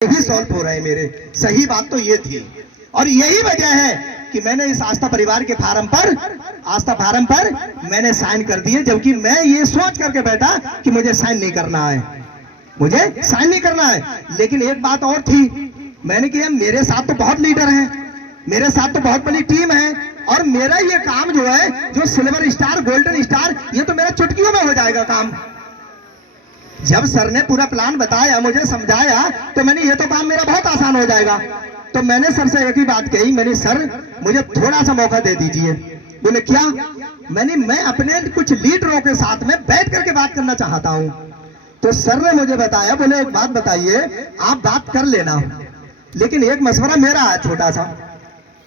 ही solve हो रहे हैं मेरे। सही बात तो ये थी और यही वजह है कि मैंने इस आस्था परिवार के फार्म पर मैंने साइन कर दिए, जबकि मैं ये सोच करके बैठा कि मुझे साइन नहीं करना है, लेकिन एक बात और थी, मैंने किया मेरे साथ तो बहुत लीडर हैं, मेरे साथ तो बहुत बड़ी टीम है और मेरा ये काम जो है, जो सिल्वर स्टार गोल्डन स्टार, ये तो मेरा चुटकियों में हो जाएगा काम। जब सर ने पूरा प्लान बताया, मुझे समझाया, तो मैंने ये तो काम मेरा बहुत आसान हो जाएगा। तो मैंने सर से एक ही बात कही, मैंने सर मुझे थोड़ा सा मौका दे दीजिए। बोले क्या? मैं अपने कुछ लीडरों के साथ में बैठ करके बात करना चाहता हूं। तो सर ने मुझे बताया, बोले एक बात बताइए, आप बात कर लेना, लेकिन एक मशवरा मेरा है छोटा सा।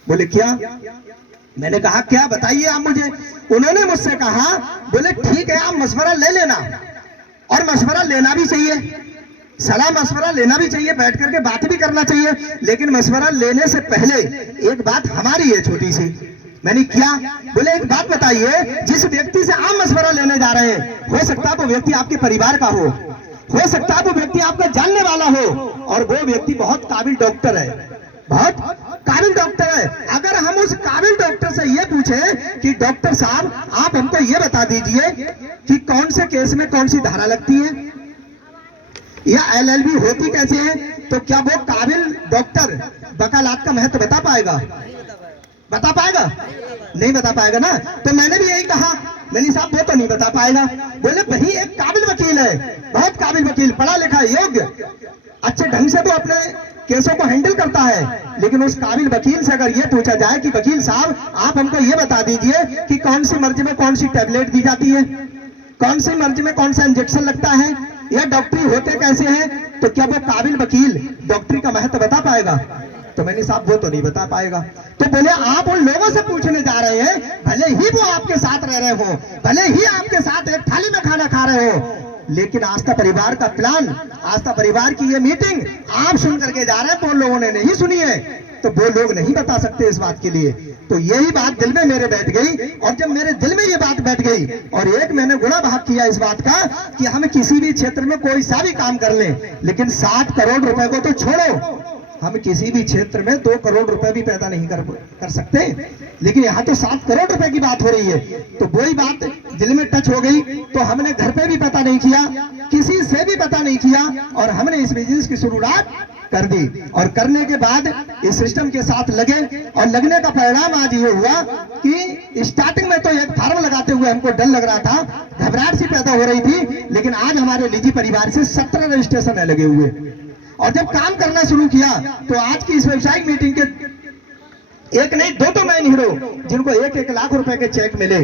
बोले क्या? मैंने कहा क्या, बताइए आप मुझे। उन्होंने मुझसे कहा, बोले ठीक है आप मशवरा ले लेना, और मशवरा लेना भी चाहिए, सलाह मशवरा लेना भी चाहिए, बैठ करके बात भी करना चाहिए, लेकिन मशवरा लेने से पहले एक बात हमारी है छोटी सी। मैंने क्या? बोले एक बात बताइए, जिस व्यक्ति से आप मशवरा लेने जा रहे हैं, हो सकता है वो व्यक्ति आपके परिवार का हो सकता है वो व्यक्ति आपका जानने वाला हो, और वो व्यक्ति बहुत काबिल डॉक्टर है, बहुत काबिल डॉक्टर है। अगर हम उस काबिल डॉक्टर से ये पूछे कि डॉक्टर साहब आप हमको ये बता दीजिए कि कौन से केस में कौन सी धारा लगती है, या LLB होती कैसे है, तो क्या वो काबिल डॉक्टर वकालत का महत्व बता पाएगा? नहीं बता पाएगा ना। तो मैंने भी यही कहा, मैंने साहब वो तो नहीं बता पाएगा। बोले भाई एक काबिल वकील है, बहुत काबिल वकील, पढ़ा लिखा योग्य, अच्छे ढंग से तो अपने केसों को हैंडल करता है, लेकिन उस काबिल वकील से अगर ये पूछा जाए कि वकील साहब आप हमको ये बता दीजिए कि कौन सी मर्जी में कौन सी टैबलेट दी जाती है, कौन सी मर्जी में कौन सा इंजेक्शन लगता है, या डॉक्टरी होते कैसे हैं, तो क्या वो काबिल वकील डॉक्टरी का महत्व बता पाएगा? तो मैंने साहब वो तो नहीं बता पाएगा। तो बोले आप उन लोगों से पूछने जा रहे हैं, भले ही वो आपके साथ रह रहे हो, भले ही आपके साथ एक थाली में खाना खा रहे हो, लेकिन आस्था परिवार का प्लान, आस्था परिवार की ये मीटिंग आप सुन करके जा रहे हैं, तो लोगों ने नहीं सुनी है, तो वो लोग नहीं बता सकते इस बात के लिए। तो यही बात दिल में मेरे बैठ गई, और जब मेरे दिल में ये बात बैठ गई, और एक मैंने गुणा भाग किया इस बात का कि हम किसी भी क्षेत्र में कोई सा भी काम कर लें, लेकिन 60 करोड़ रुपए को तो छोड़ो, हम किसी भी क्षेत्र में 2 करोड़ रुपए भी पैदा नहीं कर सकते, लेकिन यहाँ तो 7 करोड़ रुपए की बात हो रही है। तो वही बात दिल में टच हो गई, तो हमने घर पे भी पता नहीं किया, किसी से भी पता नहीं किया, और हमने इस बिजनेस की शुरुआत कर दी। और करने के बाद इस सिस्टम के साथ लगे, और लगने का परिणाम आज ये हुआ कि स्टार्टिंग में तो एक फार्म लगाते हुए हमको डर लग रहा था, घबराहट सी पैदा हो रही थी, लेकिन आज हमारे निजी परिवार से 17 रजिस्ट्रेशन है लगे हुए। और जब काम करना शुरू किया, तो आज की इस व्यवसायिक मीटिंग के एक नहीं 2 मैन हीरो, जिनको 1-1 लाख रुपए के चेक मिले,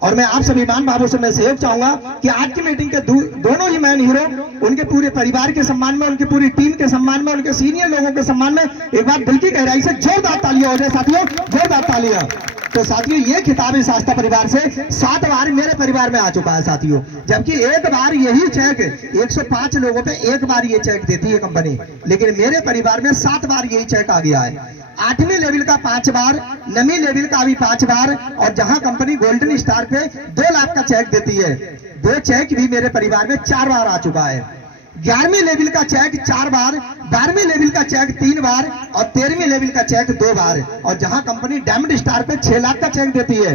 और मैं आप सभी मान भावों से मैं सहयोग चाहूंगा कि आज की मीटिंग के दोनों ही मैन हीरो, उनके पूरे परिवार के सम्मान में, उनकी पूरी टीम के सम्मान में, उनके सीनियर लोगों के सम्मान में एक बार दिल की गहराई से जोरदार तालियां हो जाए साथियों, जोरदार तालियां। तो साथियों ये खिताब इस आस्था परिवार से 7 बार मेरे परिवार में आ चुका है साथियों, जबकि एक बार यही चेक 105 लोगों पे एक बार ये चेक देती है कंपनी, लेकिन मेरे परिवार में 7 बार यही चेक आ गया है। 8वीं लेवल का 5 बार, 9वीं लेवल का भी 5 बार, और जहां कंपनी गोल्डन स्टार पे 2 लाख का चेक देती है, 2 चेक भी मेरे परिवार में 4 बार आ चुका है। 11वीं लेवल का चेक 4 बार, 12वीं लेवल का चेक 3 बार, और 13वीं लेवल का चेक 2 बार, और जहां कंपनी डायमंड स्टार पे 6 लाख का चेक देती है,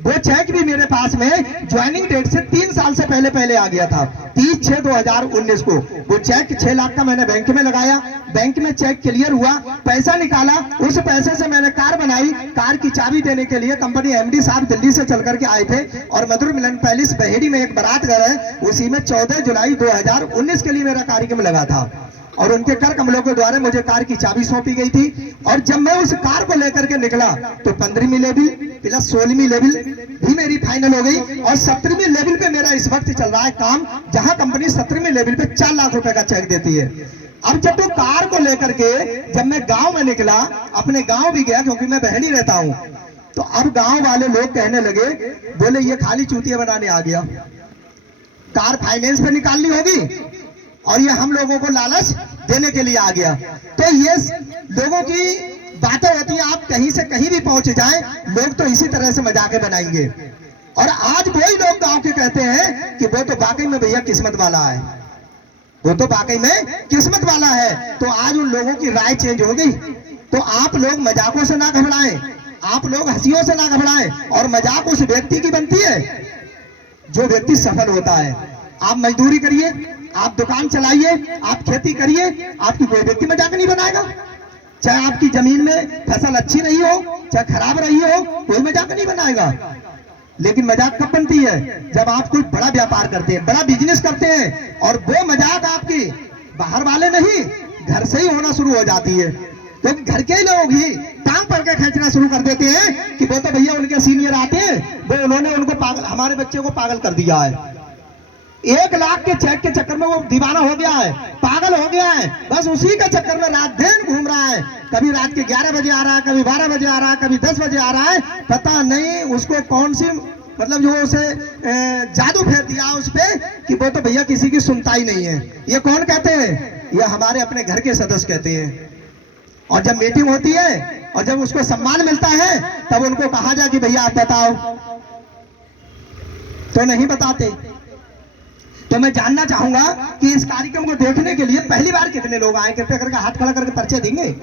वो चेक भी मेरे पास में ज्वाइनिंग डेट से 3 साल से पहले आ गया था, 30/6/2019 को। वो चेक 6 लाख का मैंने बैंक में लगाया, बैंक में चेक क्लियर हुआ, पैसा निकाला, उस पैसे से मैंने कार बनाई, कार की चाबी देने के लिए कंपनी MD साहब दिल्ली से चल करके आए थे, और मधुर मिलन पैलेस बहेड़ी में एक बारात घर है, उसी में 14 जुलाई 2019 के लिए मेरा कार्यक्रम लगा था, और उनके कर कमलों के द्वारा मुझे कार की चाबी सौंपी गई थी। और जब मैं उस कार को लेकर के निकला, तो 15वीं लेवल प्लस 16वीं लेवल भी मेरी फाइनल हो गई, और 17वीं लेवल पे मेरा इस वक्त चल रहा है काम, जहां कंपनी 17वीं लेवल पे 4 लाख रुपए का चेक देती है। अब जब वो कार को लेकर के जब मैं गांव में निकला, अपने गांव भी गया, क्योंकि मैं बहनी रहता हूं, तो अब गांव वाले लोग कहने लगे, बोले ये खाली चूतिया बनाने आ गया, कार फाइनेंस पे निकालनी होगी, और ये हम लोगों को लालच देने के लिए आ गया। तो ये लोगों की बातें होती हैं, आप कहीं से कहीं भी पहुंच जाएं, लोग तो इसी तरह से मजाके बनाएंगे। और आज वही लोग गांव के कहते हैं कि वो तो वाकई में भैया किस्मत वाला है, वो तो वाकई में किस्मत वाला है। तो आज उन लोगों की राय चेंज हो गई। तो आप लोग मजाकों से ना घबराएं, आप लोग हंसियों से ना घबराएं, और मजाक उस व्यक्ति की बनती है जो व्यक्ति सफल होता है। आप मजदूरी करिए, आप दुकान चलाइए, आप खेती करिए, आपकी कोई व्यक्ति मजाक नहीं बनाएगा। चाहे आपकी जमीन में फसल अच्छी नहीं हो, चाहे खराब रही हो, कोई मजाक नहीं बनाएगा। लेकिन मजाक कब बनती है? जब आप कोई बड़ा व्यापार करते हैं, बड़ा बिजनेस करते हैं, और वो मजाक आपकी बाहर वाले नहीं, घर से ही होना शुरू हो जाती है। तो घर के ही लोग ही टांग पकड़ के खींचना शुरू कर देते हैं कि वो तो भैया उनके सीनियर आते हैं, वो उन्होंने उनको पागल, हमारे बच्चे को पागल कर दिया है। 1 लाख के चेक के चक्कर में वो दीवाना हो गया है, पागल हो गया है, बस उसी के चक्कर में रात दिन घूम रहा है। कभी रात के 11 बजे आ रहा है, कभी 12 बजे आ रहा है, कभी 10 बजे आ रहा है, पता नहीं उसको कौन सी मतलब जो उसे जादू फेर दिया उस पे कि वो तो भैया किसी की सुनता ही नहीं है। ये कौन कहते हैं? ये हमारे अपने घर के सदस्य कहते हैं। और जब मीटिंग होती है और जब उसको सम्मान मिलता है, तब उनको कहा जाए कि भैया आप बताओ, तो नहीं बताते। तो मैं जानना चाहूंगा कि इस कार्यक्रम को देखने के लिए पहली बार कितने लोग आए? कृपया करके हाथ खड़ा करके परिचय देंगे।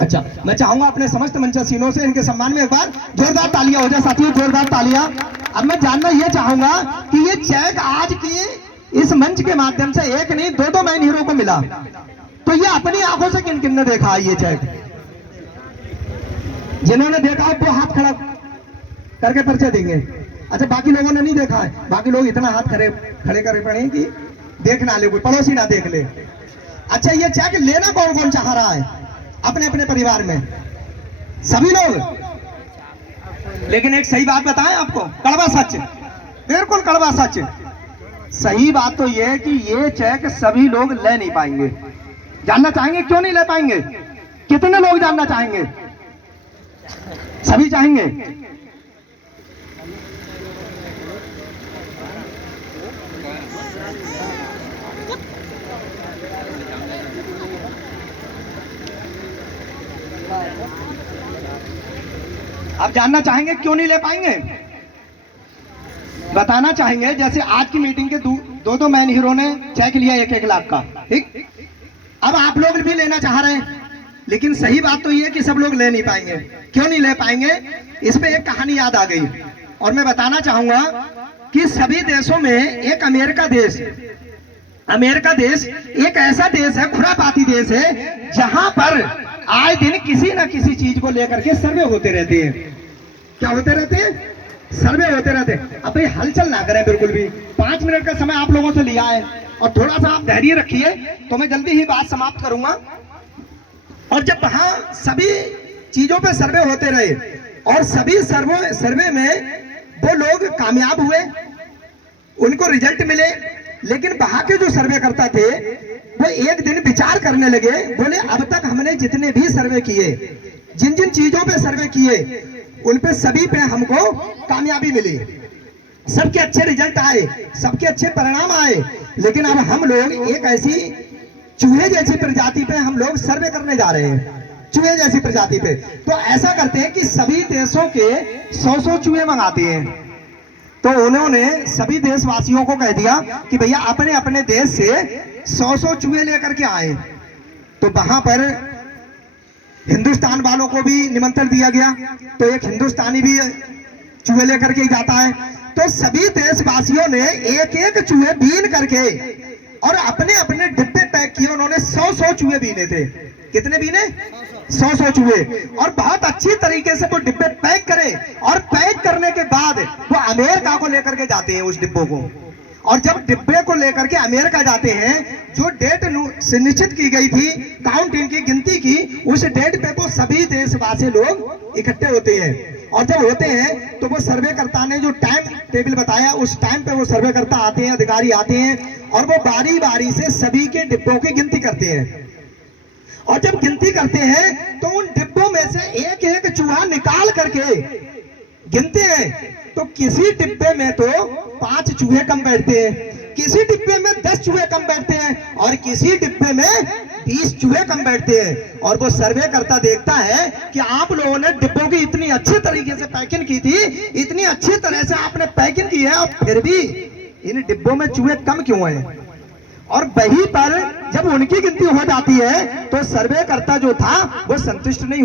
अच्छा, मैं चाहूंगा अपने समस्त मंचसीनों से इनके सम्मान में एक बार जोरदार तालियां हो जाए साथियों, जोरदार तालियां। अब मैं जानना यह चाहूंगा कि ये चेक आज की इस मंच के माध्यम से एक नहीं 2 मैन हीरो को मिला, तो ये अपनी आंखों से किन किन ने देखा ये चेक? जिन्होंने देखा वो हाथ खड़ा करके परिचय देंगे। अच्छा, बाकी लोगों ने नहीं देखा है? बाकी लोग इतना हाथ खड़े करे पड़े कि देख ना ले, कोई पड़ोसी ना देख ले। अच्छा, ये चेक लेना कौन कौन चाह रहा है अपने अपने परिवार में? सभी लोग। लेकिन एक सही बात बताएं आपको, कड़वा सच, बिल्कुल कड़वा सच। सही बात तो यह है कि ये चेक सभी लोग ले नहीं पाएंगे। जानना चाहेंगे क्यों नहीं ले पाएंगे? कितने लोग जानना चाहेंगे? सभी चाहेंगे? आप जानना चाहेंगे क्यों नहीं ले पाएंगे? बताना चाहेंगे। जैसे आज की मीटिंग के 2 मैन हीरो ने चेक लिया 1-1 लाख का, ठीक? अब आप लोग भी लेना चाह रहे हैं, लेकिन सही बात तो ये है कि सब लोग ले नहीं पाएंगे। क्यों नहीं ले पाएंगे? इस पे एक कहानी याद आ गई, और मैं बताना चाहूंगा कि सभी देशों में एक अमेरिका देश एक ऐसा देश है, खुरापाती देश है, जहां पर आए दिन किसी न किसी चीज को लेकर के सर्वे होते रहते हैं। क्या होते रहते हैं? सर्वे होते रहते हैं। अब भाई हलचल ना करें बिल्कुल भी। 5 मिनट का समय आप लोगों से लिया है, और थोड़ा सा आप धैर्य रखिए, तो मैं जल्दी ही बात समाप्त करूंगा। और जब वहां सभी चीजों पे सर्वे होते रहे और सभी सर्वे में वो लोग कामयाब हुए, उनको रिजल्ट मिले, लेकिन वहां के जो सर्वे करता थे वो एक दिन विचार करने लगे, बोले अब तक हमने जितने भी सर्वे किए, जिन जिन चीजों पे सर्वे किए, उन पे सभी पे हमको कामयाबी मिली, सबके अच्छे रिजल्ट आए, सबके अच्छे परिणाम आए। लेकिन अब हम लोग एक ऐसी चूहे जैसी प्रजाति पे हम लोग सर्वे करने जा रहे हैं, चूहे जैसी प्रजाति पे। तो ऐसा करते हैं कि सभी देशों के 100 चूहे मंगाते हैं। तो उन्होंने सभी देशवासियों को कह दिया कि भैया अपने अपने देश से 100 चूहे लेकर के आए। तो वहां पर हिंदुस्तान वालों को भी निमंत्रण दिया गया, तो एक हिंदुस्तानी भी चूहे लेकर के जाता है। तो सभी देशवासियों ने 1-1 चूहे बीन करके और अपने अपने डिब्बे पैक किए। उन्होंने 100 चूहे बीने थे। कितने बीने? 100 चूहे। और बहुत अच्छी तरीके से वो डिब्बे पैक करे, और पैक करने के बाद वो अमेरिका को लेकर के जाते हैं उस डिब्बों को। और जब डिब्बे को लेकर के अमेरिका जाते हैं, जो डेट निश्चित की गई थी, काउंट इनकी गिनती की, उस डेट पे वो सभी देशवासी लोग इकट्ठे होते हैं। और जब होते हैं तो वो सर्वेकर्ता ने जो टाइम टेबल बताया, उस टाइम पे वो सर्वेकर्ता आते हैं, अधिकारी आते हैं, और वो बारी बारी से सभी के डिब्बों की गिनती करते हैं। और जब गिनती करते हैं तो उन डिब्बों में से 1-1 चूहा निकाल करके गिनते हैं। तो किसी डिब्बे में तो 5 चूहे कम बैठते हैं, किसी डिब्बे में 10 चूहे कम बैठते हैं, और किसी डिब्बे में 20 चूहे कम बैठते हैं। और वो सर्वे करता देखता है कि आप लोगों ने डिब्बों की इतनी अच्छी तरीके से पैकिंग की थी, इतनी अच्छी तरह से आपने पैकिंग की है, और फिर भी इन डिब्बों में चूहे कम क्यों हैं? और वहीं पर जब उनकी गिनती हो जाती है तो सर्वेकर्ता जो था वो संतुष्ट नहीं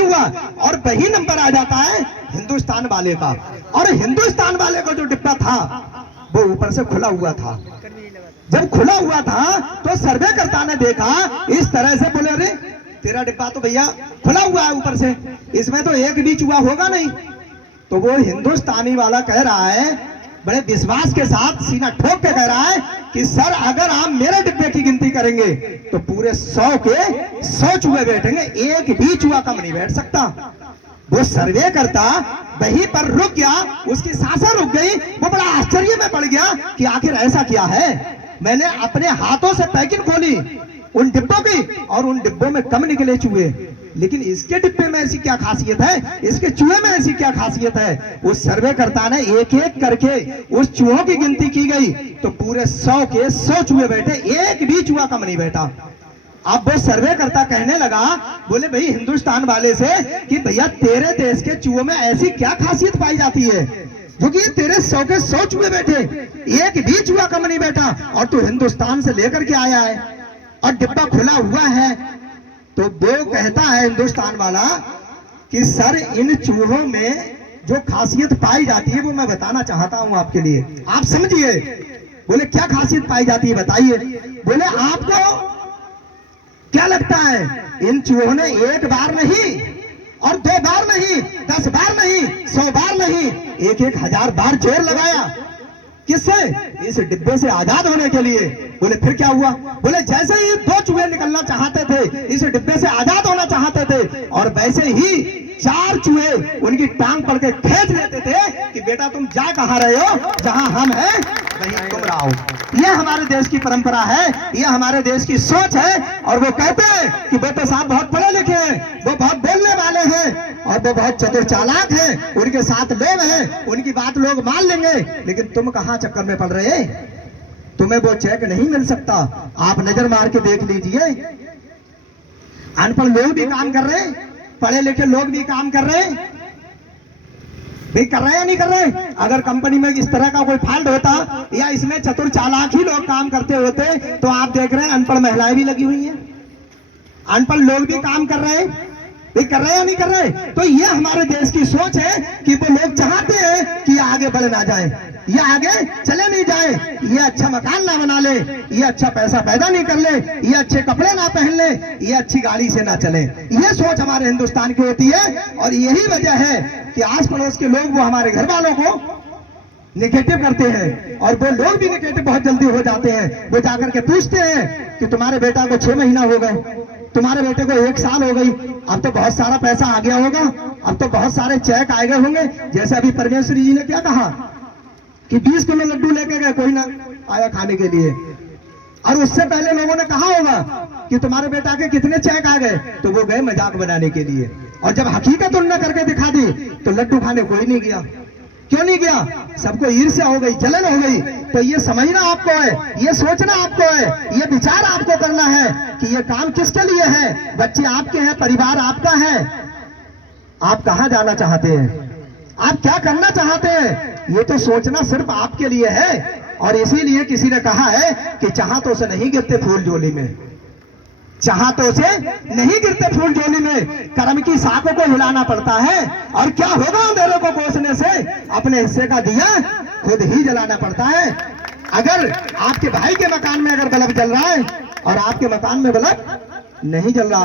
हुआ और वही नंबर आ जाता है हिंदुस्तान वाले का। और हिंदुस्तान वाले का जो डिब्बा था वो ऊपर से खुला हुआ था। जब खुला हुआ था तो सर्वेकर्ता ने देखा इस तरह से, बोले अरे तेरा डिब्बा तो भैया खुला हुआ है ऊपर से, इसमें तो एक भी चूहा होगा नहीं। तो वो हिंदुस्तानी वाला कह रहा है बड़े विश्वास के साथ, सीना ठोक के कह रहा है कि सर अगर आप मेरे डिब्बे की गिनती करेंगे तो पूरे 100 के 100 चूहे बैठेंगे, एक भी चूहा कम नहीं बैठ सकता। वो सर्वे करता वहीं पर रुक गया, उसकी सांसें रुक गई। वो बड़ा आश्चर्य में पड़ गया कि आखिर ऐसा क्या है। मैंने अपने हाथों से पैकिंग खोली उन डिब्बों की और उन डिब्बों में कम निकले चूहे, लेकिन इसके डिब्बे में ऐसी क्या खासियत है, इसके चूहे में ऐसी क्या खासियत है। उस सर्वेकर्ता ने एक एक करके उस चूहों की गिनती की गई तो पूरे 100 के 100 चूहे बैठे, एक भी चूहा कम नहीं बैठा। अब वो सर्वेकर्ता कहने लगा, बोले भाई हिंदुस्तान वाले से कि भैया तेरे देश के चूहों में ऐसी क्या खासियत पाई जाती है क्योंकि तेरे 100 के 100 चूहे बैठे, एक भी चूहा कम नहीं बैठा और तू हिंदुस्तान से लेकर के आया है और डिब्बा खुला हुआ है। तो वो कहता है हिंदुस्तान वाला कि सर इन चूहों में जो खासियत पाई जाती है वो मैं बताना चाहता हूं आपके लिए, आप समझिए। बोले क्या खासियत पाई जाती है बताइए। बोले आपको क्या लगता है इन चूहों ने एक बार नहीं और 2 बार नहीं, 10 बार नहीं, 100 बार नहीं, 1000 बार जोर लगाया, किससे, इस डिब्बे से आजाद होने के लिए। बोले फिर क्या हुआ। बोले जैसे ही 2 चूहे निकलना चाहते थे, इस डिब्बे से आजाद होना चाहते थे, और वैसे ही 4 चूहे उनकी टांग पकड़ के खींच लेते थे कि बेटा तुम जा कहां रहे हो, जहां हम हैं वहीं तुम रहो। ये हमारे देश की परंपरा है, ये हमारे देश की सोच है। और वो कहते हैं कि वो तो साहब बहुत पढ़े लिखे हैं, वो बहुत बोलने वाले हैं और वो बहुत चतुर चालाक हैं, उनके साथ लोग हैं, उनकी बात लोग मान लेंगे। लेकिन तुम कहां चक्कर में पड़ रहे, तुम्हें वो चेक नहीं मिल सकता। आप नजर मार के देख लीजिए, अनपढ़ लोग भी काम कर रहे हैं, पढ़े लिखे लोग भी काम कर रहे हैं, भी कर रहे हैं या नहीं कर रहे। अगर कंपनी में इस तरह का कोई फॉल्ट होता या इसमें चतुर चालाक ही लोग काम करते होते तो आप देख रहे हैं अनपढ़ महिलाएं भी लगी हुई हैं, अनपढ़ लोग भी काम कर रहे हैं, भी कर रहे हैं या नहीं कर रहे। तो ये हमारे देश की सोच है कि वो लोग चाहते हैं कि आगे बढ़ ना जाए, ये आगे चले नहीं जाए, ये अच्छा मकान ना बना ले, ये अच्छा पैसा पैदा नहीं कर ले, ये अच्छे कपड़े ना पहन ले, ये अच्छी गाड़ी से ना चले। ये सोच हमारे हिंदुस्तान की होती है और यही वजह है कि आस पड़ोस के लोग वो हमारे घर वालों को निगेटिव करते हैं और वो लोग भी निगेटिव बहुत जल्दी हो जाते हैं। वो जाकर के पूछते हैं कि तुम्हारे बेटा को 6 महीना हो गए, तुम्हारे बेटे को 1 साल हो गई, अब तो बहुत सारा पैसा आ गया होगा, अब तो बहुत सारे चेक आ गए होंगे। जैसे अभी परमेश्वरी जी ने क्या कहा कि 20 किलो लड्डू लेके गए, कोई ना आया खाने के लिए, और उससे पहले लोगों ने कहा होगा कि तुम्हारे बेटा के कितने चेक आ गए, तो वो गए मजाक बनाने के लिए। और जब हकीकत उन्होंने करके दिखा दी तो लड्डू खाने कोई नहीं गया। क्यों नहीं गया, सबको ईर्ष्या हो गई, जलन हो गई। तो ये समझना आपको है, ये सोचना आपको है, ये विचार आपको करना है कि ये काम किसके लिए है। बच्चे आपके हैं, परिवार आपका है, आप कहां जाना चाहते हैं, आप क्या करना चाहते हैं, ये तो सोचना सिर्फ आपके लिए है। और इसीलिए किसी ने कहा है कि चाहतों से नहीं गिरते फूल झोली में, चाहतों से नहीं गिरते फूल झोली में, कर्म की शाखों को हिलाना पड़ता है। और क्या होगा अंधेरे को कोसने से, अपने हिस्से का दिया खुद ही जलाना पड़ता है। अगर आपके भाई के मकान में अगर बल्ब जल रहा है और आपके मकान में बल्ब नहीं जल रहा